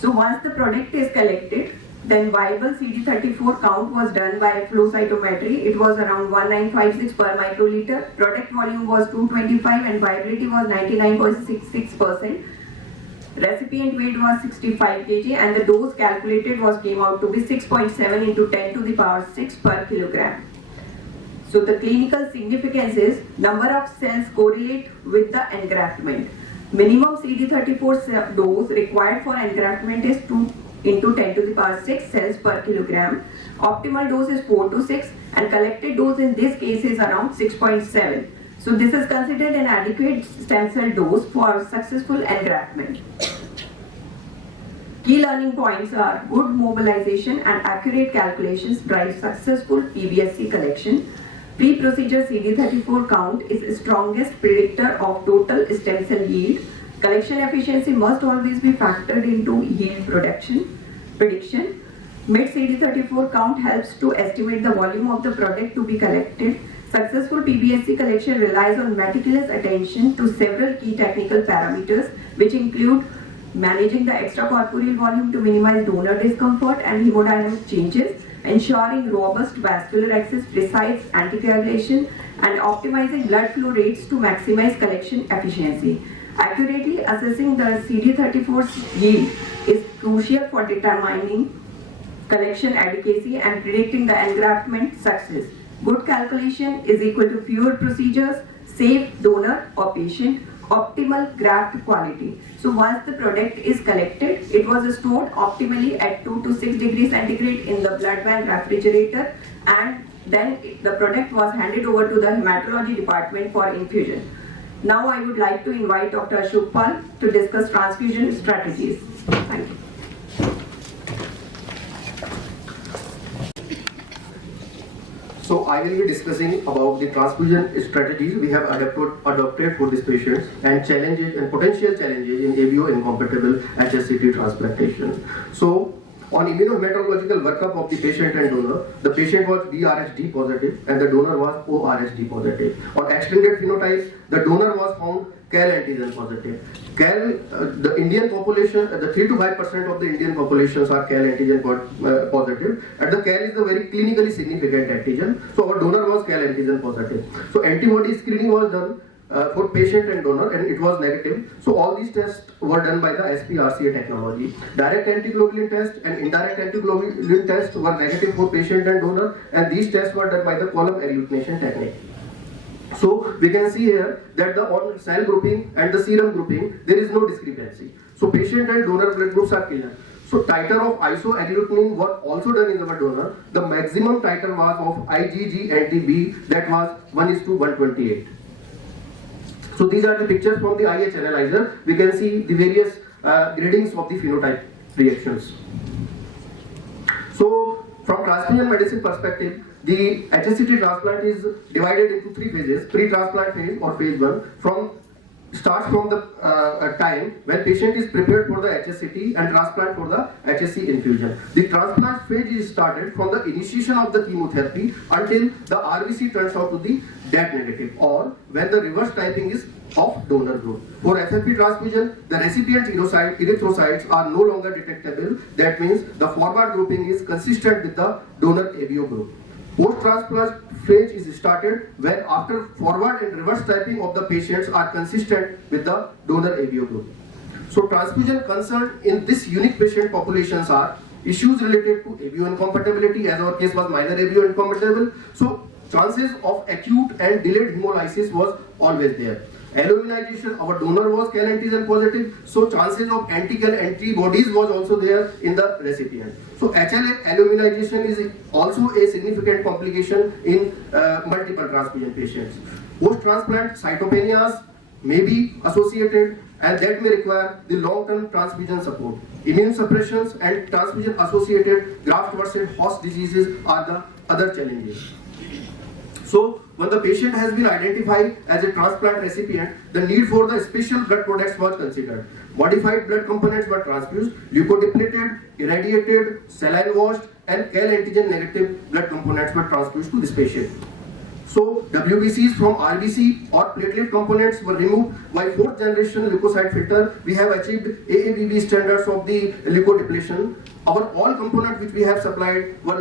So once the product is collected, then viable CD34 count was done by flow cytometry. It was around 1956 per microliter. Product volume was 225 and viability was 99.66%. Recipient weight was 65 kg, and the dose calculated came out to be 6.7 into 10 to the power 6 per kilogram. So the clinical significance is number of cells correlate with the engraftment. Minimum CD34 dose required for engraftment is 2 into 10 to the power 6 cells per kilogram. Optimal dose is 4 to 6, and collected dose in this case is around 6.7. So this is considered an adequate stem cell dose for successful engraftment. Key learning points are good mobilization and accurate calculations drive successful PBSC collection. Pre-procedure CD34 count is the strongest predictor of total stem cell yield. Collection efficiency must always be factored into yield prediction. Mid CD34 count helps to estimate the volume of the product to be collected. Successful PBSC collection relies on meticulous attention to several key technical parameters, which include managing the extracorporeal volume to minimize donor discomfort and hemodynamic changes, ensuring robust vascular access, precise anticoagulation, and optimizing blood flow rates to maximize collection efficiency. Accurately assessing the CD34 yield is crucial for determining collection adequacy and predicting the engraftment success. Good calculation is equal to fewer procedures, safe donor or patient, optimal graft quality. So once the product is collected, it was stored optimally at 2 to 6 degrees centigrade in the blood bank refrigerator, and then the product was handed over to the hematology department for infusion. Now I would like to invite Dr. Ashok Pal to discuss transfusion strategies. Thank you. So I will be discussing about the transfusion strategies we have adopted for these patients and challenges and potential challenges in ABO incompatible HSCT transplantation. So on immunohematological workup of the patient and donor, the patient was BRHD positive and the donor was ORHD positive. On extended phenotype, the donor was found CAL antigen positive. CAL, the Indian population, the 3 to 5% of the Indian populations are CAL antigen positive, and the CAL is a very clinically significant antigen. So our donor was CAL antigen positive. So antibody screening was done for patient and donor, and it was negative. So all these tests were done by the SPRCA technology. Direct antiglobulin test and indirect antiglobulin test were negative for patient and donor, and these tests were done by the column agglutination technique. So we can see here that the on cell grouping and the serum grouping, there is no discrepancy. So patient and donor blood groups are clear. So titer of isoagglutinin was also done in our donor. The maximum titer was of IgG anti-B, that was 1:128. So these are the pictures from the IH analyzer. We can see the various gradings of the phenotype reactions. So from transfusion medicine perspective, the HSCT transplant is divided into 3 phases: pre-transplant phase or phase 1, starts from the time when patient is prepared for the HSCT and transplant for the HSC infusion. The transplant phase is started from the initiation of the chemotherapy until the RBC turns out to be dead negative, or when the reverse typing is of donor group. For FFP transfusion, the recipient erythrocytes are no longer detectable. That means the forward grouping is consistent with the donor ABO group. Post-transplant phase is started when after forward and reverse typing of the patients are consistent with the donor ABO group. So transfusion concerned in this unique patient populations are issues related to ABO incompatibility, as our case was minor ABO incompatible. So chances of acute and delayed hemolysis was always there. Allogenization, our donor was CAL antigen positive, so chances of anti-CAL antibodies was also there in the recipient. So HLA allogenization is also a significant complication in multiple transfusion patients. Post-transplant cytopenias may be associated, and that may require the long-term transfusion support. Immune suppressions and transfusion-associated graft versus host diseases are the other challenges. So, when the patient has been identified as a transplant recipient, the need for the special blood products was considered. Modified blood components were transfused, leukodepleted, irradiated, saline washed, and CAL antigen negative blood components were transfused to this patient. So, WBCs from RBC or platelet components were removed by 4th generation leukocyte filter. We have achieved AABB standards of the leukodepletion. Our all components which we have supplied were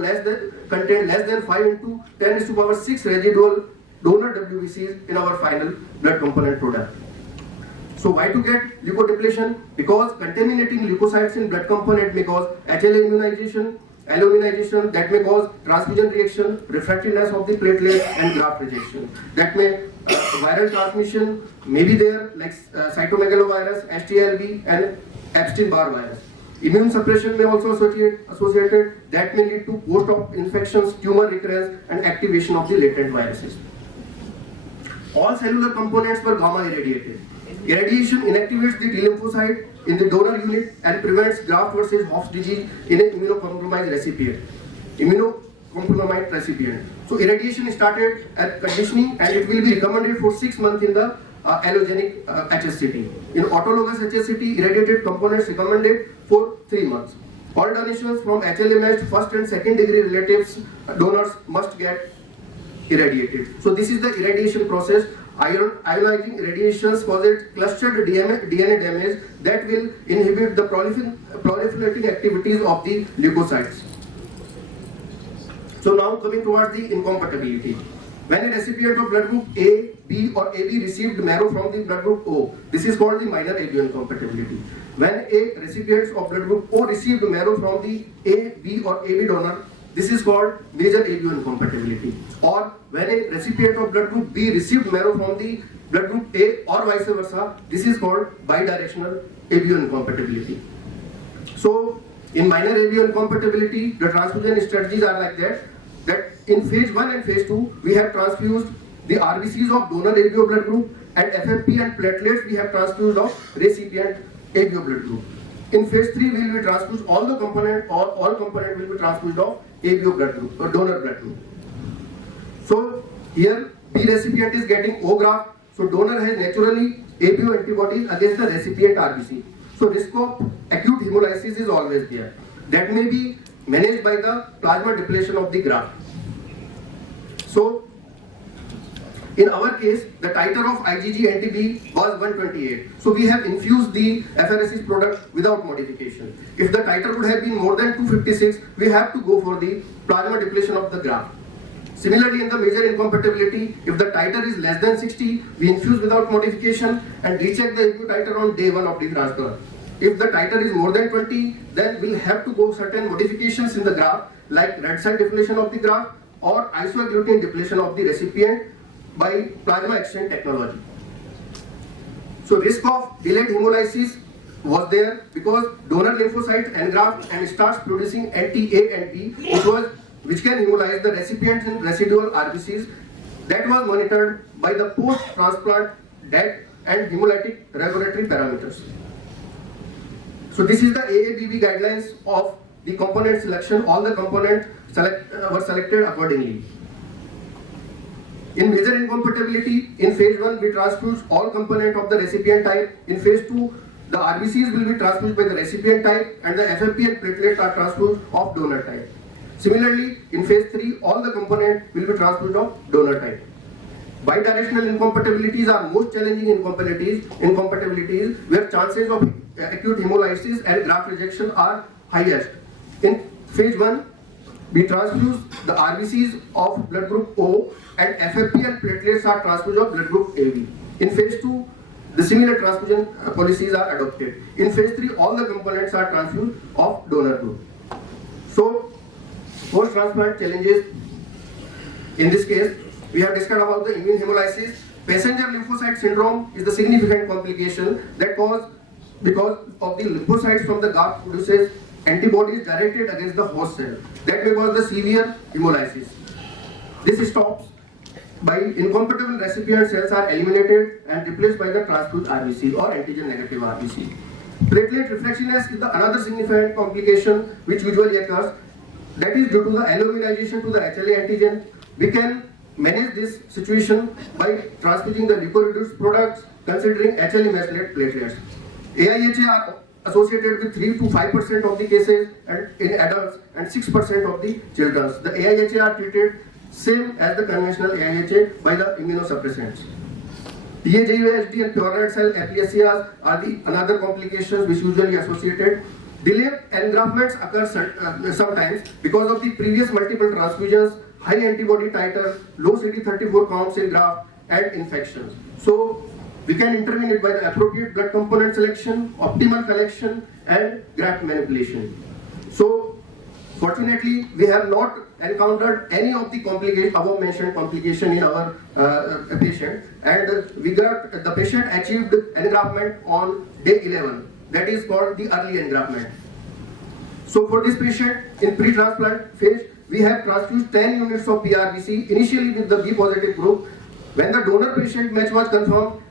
contained less than 5 into 10⁶ residual donor WBCs in our final blood component product. So why to get leukodepletion? Because contaminating leukocytes in blood component may cause HLA immunization, allogenization, that may cause transfusion reaction, refractoriness of the platelet, and graft rejection. That may viral transmission may be there, like cytomegalovirus, HTLV, and Epstein-Barr virus. Immune suppression may also associated, that may lead to post-op infections, tumor recurrence, and activation of the latent viruses. All cellular components were gamma irradiated. Irradiation inactivates the T lymphocyte in the donor unit and prevents graft versus host disease in an immunocompromised recipient. So irradiation started at conditioning, and it will be recommended for 6 months in the allogenic HSCT. In autologous HSCT, irradiated components recommended for 3 months. All donations from HLA matched 1st and 2nd degree relatives donors must get irradiated. So this is the irradiation process. Ionizing irradiations causes clustered DNA damage that will inhibit the proliferating activities of the leukocytes. So now coming towards the incompatibility. When a recipient of blood group A, B or AB received marrow from the blood group O, this is called the minor ABO incompatibility. When a recipient of blood group O received marrow from the A, B or AB donor, this is called major ABO incompatibility. Or when a recipient of blood group B received marrow from the blood group A or vice versa, this is called bidirectional ABO incompatibility. So in minor ABO incompatibility, the transfusion strategies are like that in phase 1 and phase 2, we have transfused the RBCs of donor ABO blood group, and FFP and platelets we have transfused of recipient ABO blood group. In phase 3, we will be transfused all the component, or all component will be transfused of ABO blood group or donor blood group. So here B recipient is getting O graft, so donor has naturally ABO antibodies against the recipient RBC. So risk of acute hemolysis is always there. That may be managed by the plasma depletion of the graft. So in our case, the titer of IgG anti-B was 128. So we have infused the FRS's product without modification. If the titer would have been more than 256, we have to go for the plasma depletion of the graft. Similarly, in the major incompatibility, if the titer is less than 60, we infuse without modification and recheck the IQ titer on day 1 of the transplant. If the titer is more than 20, then we'll have to go certain modifications in the graft, like red cell deflation of the graft or isoagglutinin depletion of the recipient by plasma exchange technology. So risk of delayed hemolysis was there because donor lymphocytes engraft and starts producing anti-A and B, which can hemolyze the recipient's residual RBCs. That was monitored by the post-transplant death and hemolytic regulatory parameters. So this is the AABB guidelines of the component selection. All the components were selected accordingly. In major incompatibility, in phase 1, we transfuse all components of the recipient type. In phase 2, the RBCs will be transfused by the recipient type and the FFP and platelets are transfused of donor type. Similarly, in phase 3, all the components will be transfused of donor type. Bidirectional incompatibilities are most challenging incompatibilities where chances of acute hemolysis and graft rejection are highest. In phase 1, we transfuse the RBCs of blood group O and FFP and platelets are transfused of blood group AB. In phase 2, the similar transfusion policies are adopted. In phase 3, all the components are transfused of donor group. So, post-transplant challenges. In this case, we have discussed about the immune hemolysis. Passenger lymphocyte syndrome is the significant complication that causes because of the lymphocytes from the graft produces antibodies directed against the host cell. That may cause the severe hemolysis. This stops by incompatible recipient cells are eliminated and replaced by the transfused RBC or antigen negative RBC. Platelet refractoriness is another significant complication which usually occurs. That is due to the alloimmunization to the HLA antigen. We can manage this situation by transfusing the leukoreduced products considering HLA mesylate platelets. AIHA are associated with 3 to 5% of the cases and in adults and 6% of the children. The AIHA are treated same as the conventional AIHA by the immunosuppressants. TAJUSD and pure red cell aplasia are the another complications which usually associated. Delayed engraftments occur sometimes because of the previous multiple transfusions, high antibody titer, low CD34 counts in graft, and infections. So we can intervene it by the appropriate blood component selection, optimal collection, and graft manipulation. So fortunately, we have not encountered any of the above mentioned complication in our patient, and the patient achieved engraftment on day 11. That is called the early engraftment. So for this patient in pre-transplant phase, we have transfused 10 units of PRBC initially with the B positive group. When the donor patient match was confirmed,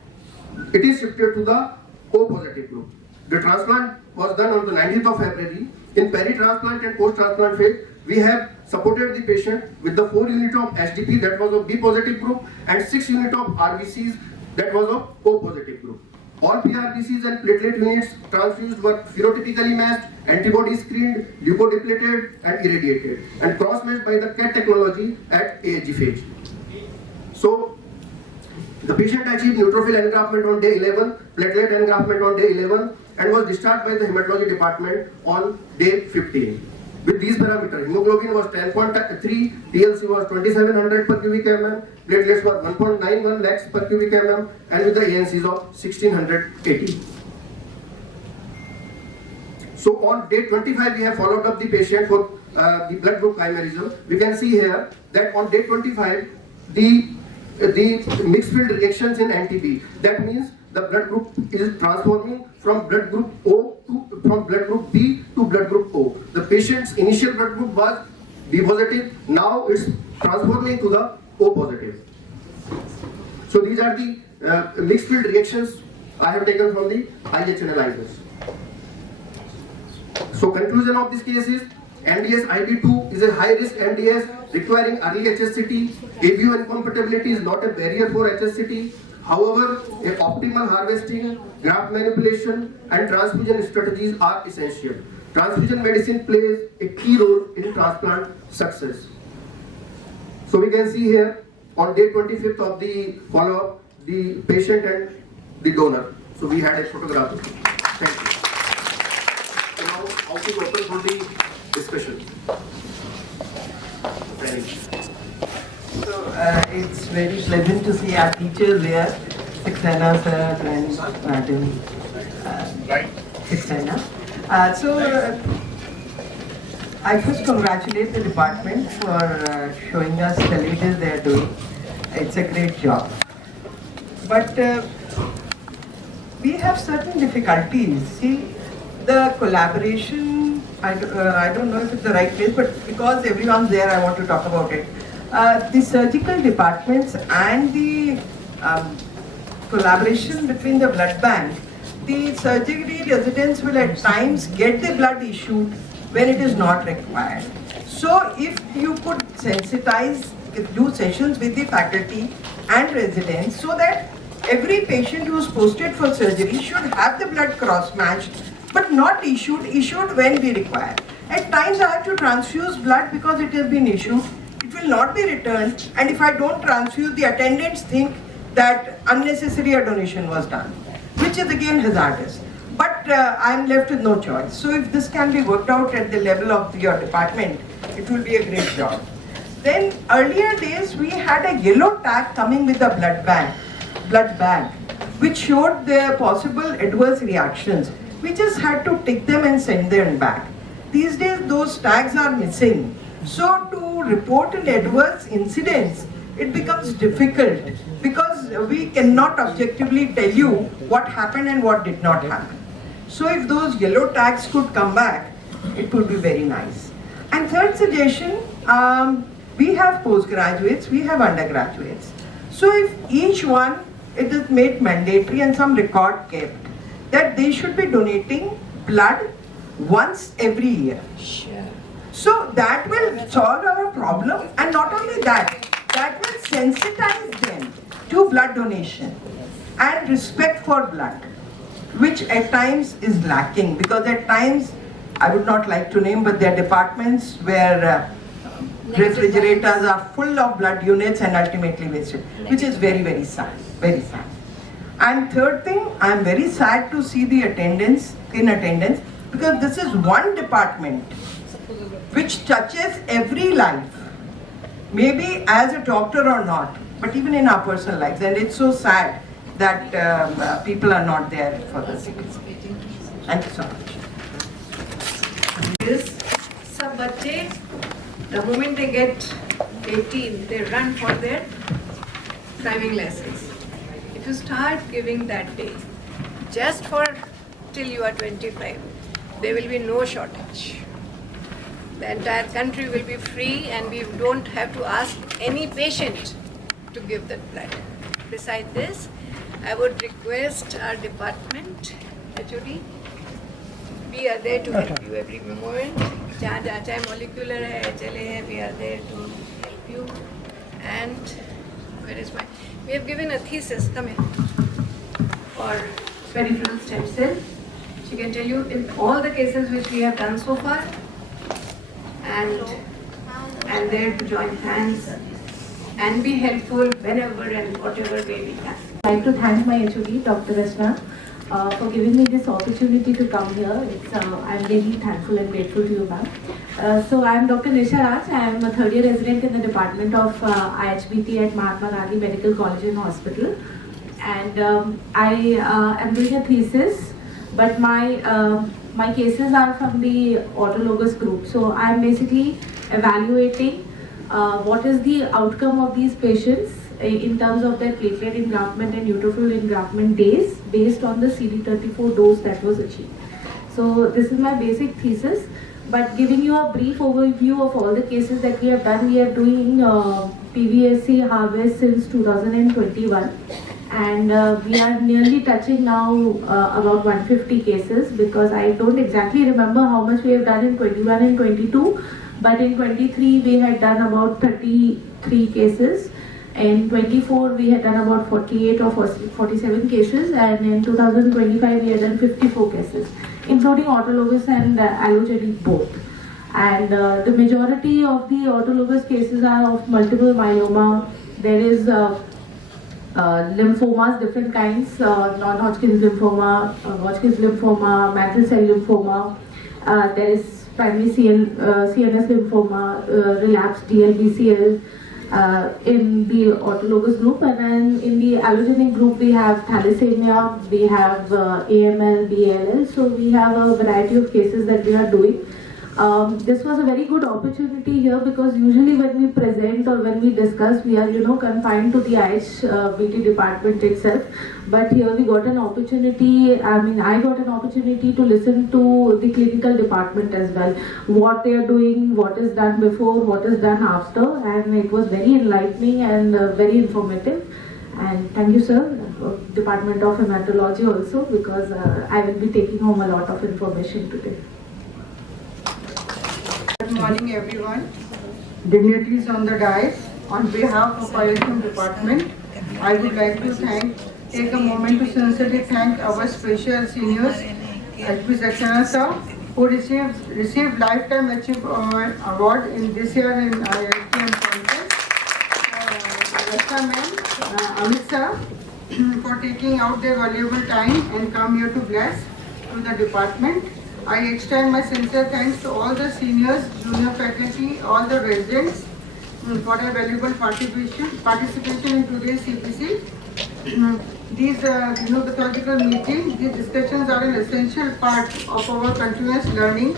it is shifted to the O positive group. The transplant was done on the 19th of February. In peri-transplant and post-transplant phase, we have supported the patient with the 4 units of SDP that was of B positive group and 6 units of RBCs that was of O positive group. All PRBCs and platelet units transfused were phenotypically matched, antibody screened, leukodepleted and irradiated, and cross-matched by the CAT technology at AHG phase. So, the patient achieved neutrophil engraftment on day 11, platelet engraftment on day 11, and was discharged by the hematology department on day 15. With these parameters, hemoglobin was 10.3, TLC was 2700 per cubic mm, platelets were 1.91 lakhs per cubic mm, and with the ANCs of 1680. So on day 25, we have followed up the patient for the blood group chimerism. We can see here that on day 25, the mixed field reactions in NTB. That means the blood group is transforming from blood group from blood group B to blood group O. The patient's initial blood group was B positive. Now it's transforming to the O positive. So these are the mixed field reactions I have taken from the IH analyzers. So conclusion of this case is MDS IB2 is a high risk MDS requiring early HSCT. ABO incompatibility is not a barrier for HSCT. However, optimal harvesting, graft manipulation and transfusion strategies are essential. Transfusion medicine plays a key role in transplant success. So we can see here on day 25th of the follow-up, the patient and the donor. So we had a photograph. Thank you. So now, house is open for the discussion. it's very pleasant to see our teachers here, Saxena sir and Madam Saxena. I first congratulate the department for showing us the leaders they are doing. It's a great job. But we have certain difficulties. See, the collaboration, I don't know if it's the right place, but because everyone's there, I want to talk about it. The surgical departments and the collaboration between the blood bank, the surgery residents will at times get the blood issued when it is not required. So if you could sensitize, do sessions with the faculty and residents so that every patient who is posted for surgery should have the blood cross-matched but not issued when we require. At times I have to transfuse blood because it has been issued. It will not be returned, and if I don't transfuse, the attendants think that unnecessary a donation was done, which is again hazardous. But I am left with no choice. So if this can be worked out at the level of your department, it will be a great job. Then earlier days we had a yellow tag coming with the blood bag, which showed the possible adverse reactions. We just had to tick them and send them back. These days those tags are missing. So to report an adverse incidents, it becomes difficult because we cannot objectively tell you what happened and what did not happen. So if those yellow tags could come back, it would be very nice. And third suggestion, we have postgraduates, we have undergraduates. So if each one, it is made mandatory and some record kept, that they should be donating blood once every year. Sure. So that will solve our problem, and not only that, that will sensitize them to blood donation and respect for blood, which at times is lacking, because at times, I would not like to name, but there are departments where refrigerators are full of blood units and ultimately wasted, which is very, very sad, very sad. And third thing, I am very sad to see the attendance, because this is one department which touches every life, maybe as a doctor or not, but even in our personal lives. And it's so sad that people are not there for this. Thank you so much. Some bachche, the moment they get 18, they run for their driving license. If you start giving that day, just for till you are 25, there will be no shortage. The entire country will be free and we don't have to ask any patient to give that blood. Besides this, I would request our department, HOD, we are there to help you every moment. Jahan molecular hai, HLA hai, we are there to help you. And where is my? We have given a thesis, come here, for peripheral stem cell. She can tell you in all the cases which we have done so far, and there to join hands and be helpful whenever and whatever way we can. I'd like to thank my HOD, Dr. Rachna, for giving me this opportunity to come here. I'm really thankful and grateful to you, ma'am. So I'm Dr. Nisha Raj. I'm a third-year resident in the Department of IHBT at Mahatma Gandhi Medical College and Hospital. And I am doing a thesis, but my cases are from the autologous group. So I'm basically evaluating what is the outcome of these patients in terms of their platelet engraftment and neutrophil engraftment days based on the CD34 dose that was achieved. So this is my basic thesis, but giving you a brief overview of all the cases that we have done. We are doing PVSC harvest since 2021, and we are nearly touching now about 150 cases, because I don't exactly remember how much we have done in 21 and 22, but in 23 we had done about 33 cases. In 24 we had done about 48 or 47 cases, and in 2025 we had done 54 cases, including autologous and allogenic both. And the majority of the autologous cases are of multiple myeloma. There is lymphomas, different kinds, non-Hodgkin's lymphoma, Hodgkin's lymphoma, mantle cell lymphoma. There is primary CNS lymphoma, relapsed DLBCL. in the autologous group, and then in the allogenic group we have thalassemia, we have AML, BLL, so we have a variety of cases that we are doing. This was a very good opportunity here because usually when we present or when we discuss, we are confined to the IHTM department itself. But here we got an opportunity. I got an opportunity to listen to the clinical department as well. What they are doing, what is done before, what is done after, and it was very enlightening and very informative. And thank you, sir, Department of Hematology also, because I will be taking home a lot of information today. Good morning, everyone. Dignitaries on the dais, on behalf of IHTM department, I would like to take a moment to sincerely thank our special seniors, HP Saxena sir, who received Lifetime Achievement Award in this year in IHTM contest. Rashna ma'am, Amit sir, for taking out their valuable time and come here to bless to the department. I extend my sincere thanks to all the seniors, junior faculty, all the residents for their valuable participation in today's CPC. These pathological meetings, these discussions are an essential part of our continuous learning,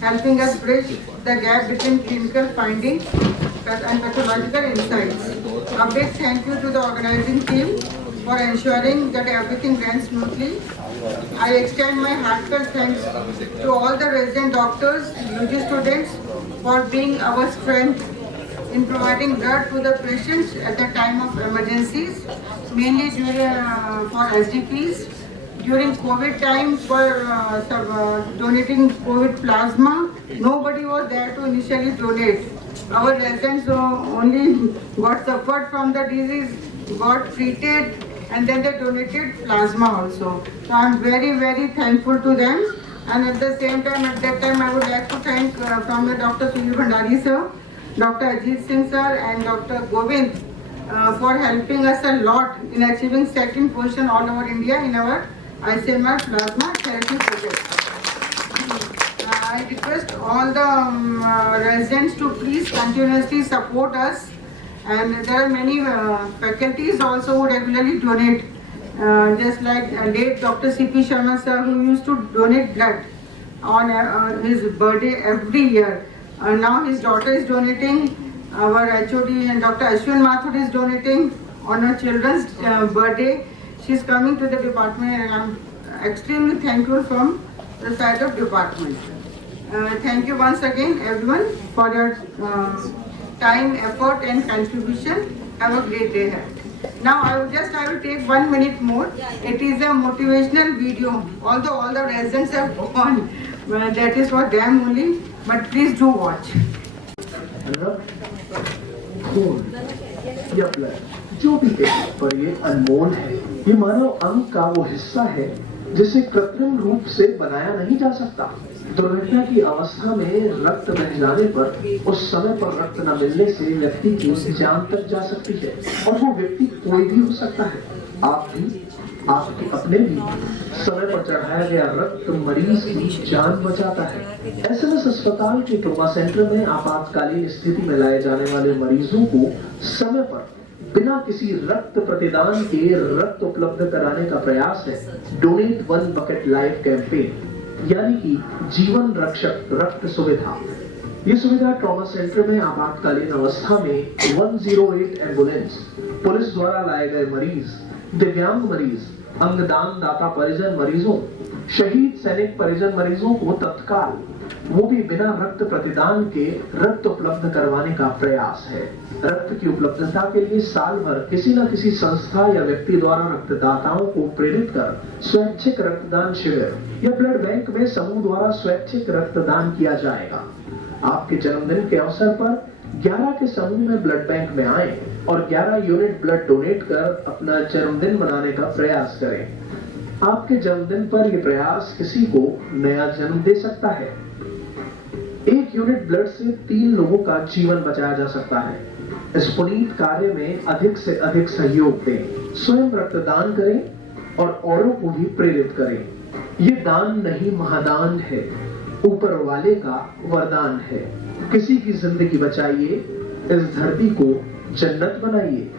helping us bridge the gap between clinical findings and pathological insights. A big thank you to the organizing team for ensuring that everything ran smoothly. I extend my heartfelt thanks to all the resident doctors, UG students for being our strength in providing blood to the patients at the time of emergencies, mainly for SDPs. During COVID time for donating COVID plasma, nobody was there to initially donate. Our residents only got suffered from the disease, got treated, and then they donated plasma also. So I'm very, very thankful to them. And at the same time, I would like to thank from the Dr. Sujit Bhandari sir, Dr. Ajit Singh sir, and Dr. Govind for helping us a lot in achieving second position all over India in our ICMR plasma therapy project. I request all the residents to please continuously support us. And there are many faculties also who regularly donate, just like late Dr. C.P. Sharma sir, who used to donate blood on his birthday every year. Now his daughter is donating, our HOD and Dr. Ashwin Mathur is donating on her children's birthday. She is coming to the department and I am extremely thankful from the side of department. Thank you once again everyone for your time, effort and contribution. Have a great day ahead. Now I will take 1 minute more. It is a motivational video. Although all the residents have gone, that is for them only. But please do watch. खून या blood जो भी कहे पर ये अनमोल है। ये मानव अंग का वो हिस्सा है जिसे कृत्रिम रूप से बनाया नहीं जा सकता। दुर्घटना की अवस्था में रक्त बह जाने पर उस समय पर रक्त न मिलने से व्यक्ति की जान तक जा सकती है और वो व्यक्ति कोई भी हो सकता है। आप भी, आपके अपने भी समय पर चढ़ाया गया रक्त मरीज की जान बचाता है। SMS अस्पताल के ट्रोमा सेंटर में आपातकालीन स्थिति में लाए जाने वाले मरीजों को समय पर बिना किसी रक्त प्रतिदान के रक्त उपलब्ध कराने का प्रयास है डोनेट 1 बकेट लाइफ कैंपेन, यानी कि जीवन रक्षक रक्त सुविधा। ये सुविधा ट्रॉमा सेंटर में आपातकालीन अवस्था में 108 एम्बुलेंस, पुलिस द्वारा लाए गए मरीज, दिव्यांग मरीज, अंगदान दाता परिजन मरीजों, शहीद सैनिक परिजन मरीजों को तत्काल, वो भी बिना रक्त प्रतिदान के रक्त उपलब्ध करवाने का प्रयास है। रक्त की उपलब्धता के लिए साल भर किसी न किसी संस्था या व्यक्ति द्वारा रक्तदाताओं को प्रेरित कर स्वैच्छिक रक्तदान शिविर या ब्लड बैंक में समूह द्वारा स्वैच्छिक रक्तदान किया जाएगा। आपके जन्मदिन के अवसर पर 11 के समूह में ब्लड बैंक में आए और 11 यूनिट ब्लड डोनेट कर अपना जन्मदिन मनाने का प्रयास करें। आपके जन्मदिन पर यह प्रयास किसी को नया जन्म दे सकता है। 1 यूनिट ब्लड से 3 लोगों का जीवन बचाया जा सकता है। इस पुनीत कार्य में अधिक से अधिक सहयोग दें, स्वयं रक्तदान करें और औरों को भी प्रेरित करें। ये दान नहीं महादान है, ऊपर वाले का वरदान है। किसी की जिंदगी बचाइए, इस धरती को जन्नत बनाइए।